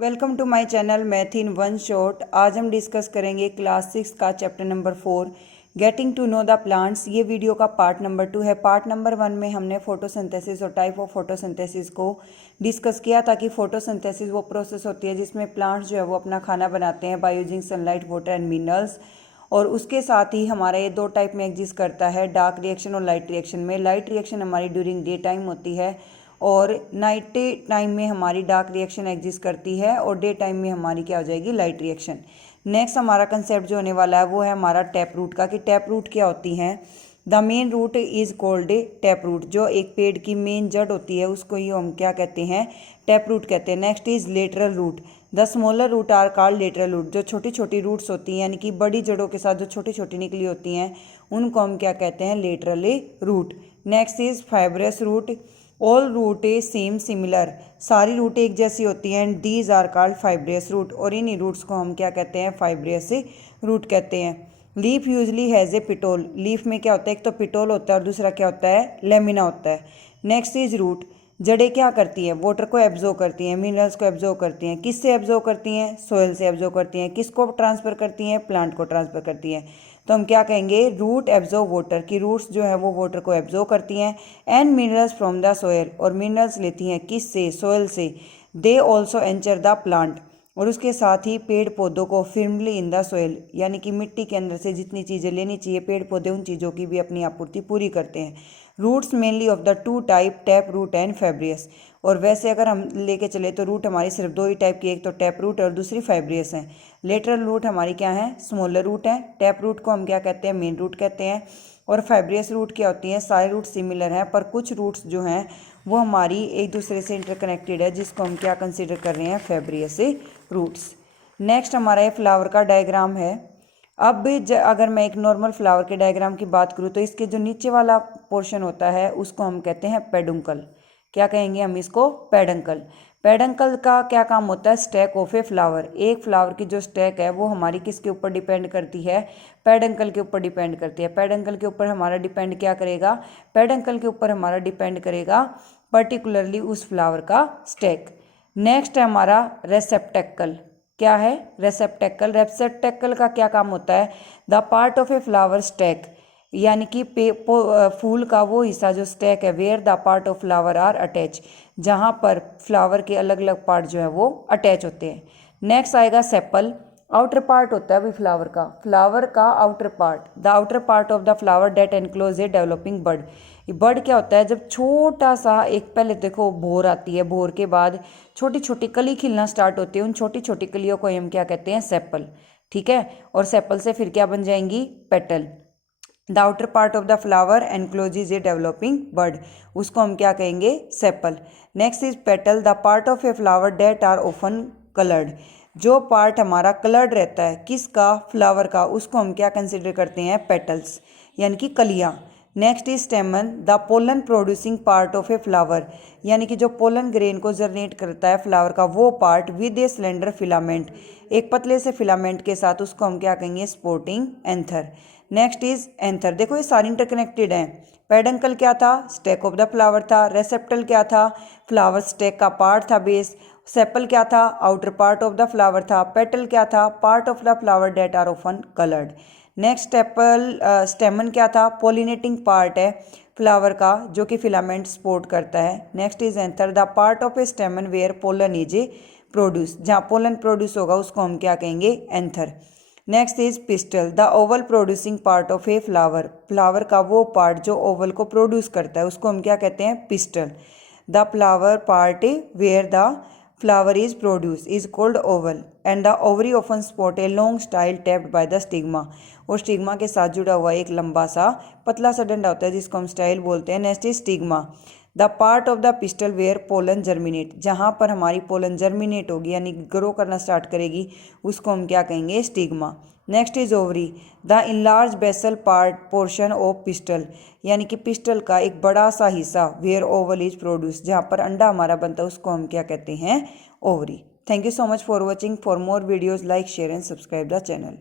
Welcome to my channel math in one shot. आज हम discuss करेंगे क्लास 6 का chapter number 4 getting to know the plants. ये video का पार्ट नंबर 2 है। पार्ट नंबर 1 में हमने फोटोसिंथेसिस और टाइप ऑफ फोटोसिंथेसिस को डिस्कस किया था कि फोटोसिंथेसिस वो प्रोसेस होती है जिसमें प्लांट्स जो है वो अपना खाना बनाते हैं by using sunlight, water and minerals. और उसके साथ ही हमारा ये दो टाइप में एग्जिस्ट करता है, डार्क रिएक्शन और लाइट रिएक्शन में। लाइट रिएक्शन हमारी ड्यूरिंग डे टाइम होती है और नाइट टाइम में हमारी डार्क रिएक्शन एग्जिस्ट करती है और डे टाइम में हमारी क्या हो जाएगी, लाइट रिएक्शन। नेक्स्ट हमारा कंसेप्ट जो होने वाला है वो है हमारा टैप रूट का, कि टैप रूट क्या होती हैं। The main root is called tap root. जो एक पेड़ की मेन जड़ होती है उसको ही हम क्या कहते हैं, टैप रूट कहते हैं। Next is lateral root. The smaller root are called lateral root. जो छोटी छोटी रूट्स होती हैं यानी कि बड़ी जड़ों के साथ जो छोटी छोटी निकली होती हैं उनको हम क्या कहते हैं, laterally root. Next is fibrous root. All root a same similar. सारी रूट एक जैसी होती हैं and these are called fibrous root. और इन्हीं रूट्स को हम क्या कहते हैं, फाइब्रियस रूट कहते हैं। Leaf usually has a Pitol. Leaf में क्या होता है, एक तो पिटोल होता है और दूसरा क्या होता है, लेमिना होता है। Next is root. जड़ें क्या करती हैं, वाटर को एब्जॉर्ब करती हैं, मिनरल्स को एब्जॉर्ब करती हैं। किससे एब्जॉर्ब करती हैं, सोयल से एब्जॉर्ब करती हैं। किसको ट्रांसफ़र करती हैं, प्लांट को ट्रांसफ़र करती हैं। तो हम क्या कहेंगे, रूट एब्जॉर्ब वाटर, की रूट्स जो है वो वाटर को एब्जॉर्ब करती हैं and minerals from the soil, और मिनरल्स लेती हैं किससे, सोयल से। They also enter the plant, और उसके साथ ही पेड़ पौधों को फिर्मली इन द सोयल, यानी कि मिट्टी के अंदर से जितनी चीज़ें लेनी चाहिए पेड़ पौधे उन चीज़ों की भी अपनी आपूर्ति पूरी करते हैं। Roots mainly of the two type, tap root and fibrous. और वैसे अगर हम लेके चले तो रूट हमारी सिर्फ दो ही टाइप की, एक तो टैप रूट और दूसरी फाइब्रियस है। लेटरल रूट हमारी क्या है, स्मॉलर रूट है। टैप रूट को हम क्या कहते हैं, मेन रूट कहते हैं। और फाइब्रियस रूट क्या होती हैं, सारे रूट सिमिलर हैं पर कुछ रूट्स जो हैं वो हमारी एक दूसरे से इंटरकनेक्टेड है, जिसको हम क्या कंसिडर कर रहे हैं, फाइब्रियस रूट्स। नेक्स्ट हमारा ये फ्लावर का डायग्राम है। अब अगर मैं एक नॉर्मल फ्लावर के डायग्राम की बात करूँ तो इसके जो नीचे वाला पोर्शन होता है उसको हम कहते हैं पेडुंकल। क्या कहेंगे हम इसको, पेडंकल। पेडंकल का क्या काम होता है, स्टैक ऑफ ए फ्लावर। एक फ्लावर की जो स्टैक है वो हमारी किसके ऊपर डिपेंड करती है, पेडंकल के ऊपर डिपेंड करती है। पेडंकल के ऊपर हमारा डिपेंड क्या करेगा, पेडंकल के ऊपर हमारा डिपेंड करेगा पर्टिकुलरली उस फ्लावर का स्टैक। नेक्स्ट है हमारा रेसेप्टेकल। क्या है, रेसेप्टेकल। रेसेप्टेकल का क्या काम होता है, the part of a flower stalk, यानी कि फूल का वो हिस्सा जो स्टैक है, where the part of flower are attach, जहाँ पर फ्लावर के अलग अलग पार्ट जो है वो अटैच होते हैं। नेक्स्ट आएगा सेपल। आउटर पार्ट होता है अभी फ्लावर का outer part, the outer part of the flower that enclose a developing bud. Bud क्या होता है, जब छोटा सा एक, पहले देखो भोर आती है, भोर के बाद छोटी छोटी कली खिलना स्टार्ट होती है, उन छोटी छोटी कलियों को हम क्या कहते हैं, सेपल। ठीक है, और सेपल से फिर क्या बन जाएंगी, petal. The outer part of the flower encloses a developing bud, उसको हम क्या कहेंगे, sepal. Next is petal, the part of a flower that are often coloured. जो पार्ट हमारा कलर्ड रहता है किसका, फ्लावर का, उसको हम क्या कंसिडर करते हैं, पेटल्स, यानी कि कलियाँ। Next is स्टेमन, the pollen producing part of a flower, यानी कि जो पोलन ग्रेन को जनरेट करता है फ्लावर का वो part, with a cylinder filament, एक पतले से फिलामेंट के साथ, उसको हम क्या कहेंगे, sporting anther. Next is anther. देखो ये सारी इंटरकनेक्टेड हैं। पेडंकल क्या था, स्टेक ऑफ द फ्लावर था। रेसेप्टल क्या था, फ्लावर स्टेक का पार्ट था, बेस। सेपल क्या था, outer part of the flower था। पेटल क्या था, part of the flower that are often coloured. Next stamen क्या था, पोलिनेटिंग पार्ट है फ्लावर का जो कि फिलामेंट सपोर्ट करता है। Next is anther, the part of a stamen where pollen is produce, जहाँ पोलन प्रोड्यूस होगा उसको हम क्या कहेंगे, anther. Next is pistil, the ovule producing part of a flower, flower का वो पार्ट जो ओवल को प्रोड्यूस करता है उसको हम क्या कहते हैं, pistil. The flower part where the flower is produced is called oval and the ovary often sport a long style tapped by the stigma, और स्टिग्मा के साथ जुड़ा हुआ एक लंबा सा पतला सा डंडा होता है जिसको हम स्टाइल बोलते हैं। Next is stigma, the part of the pistil where pollen germinate, जहाँ पर हमारी पोलन जर्मिनेट होगी यानी ग्रो करना स्टार्ट करेगी उसको हम क्या कहेंगे, stigma. Next is ovary, the enlarge basal part portion of pistil, यानी कि पिस्टल का एक बड़ा सा हिस्सा, वेयर ओवल इज प्रोड्यूस, जहाँ पर अंडा हमारा बनता है उसको हम क्या कहते हैं, ovary. Thank you so much for watching. For more videos like share and subscribe the channel.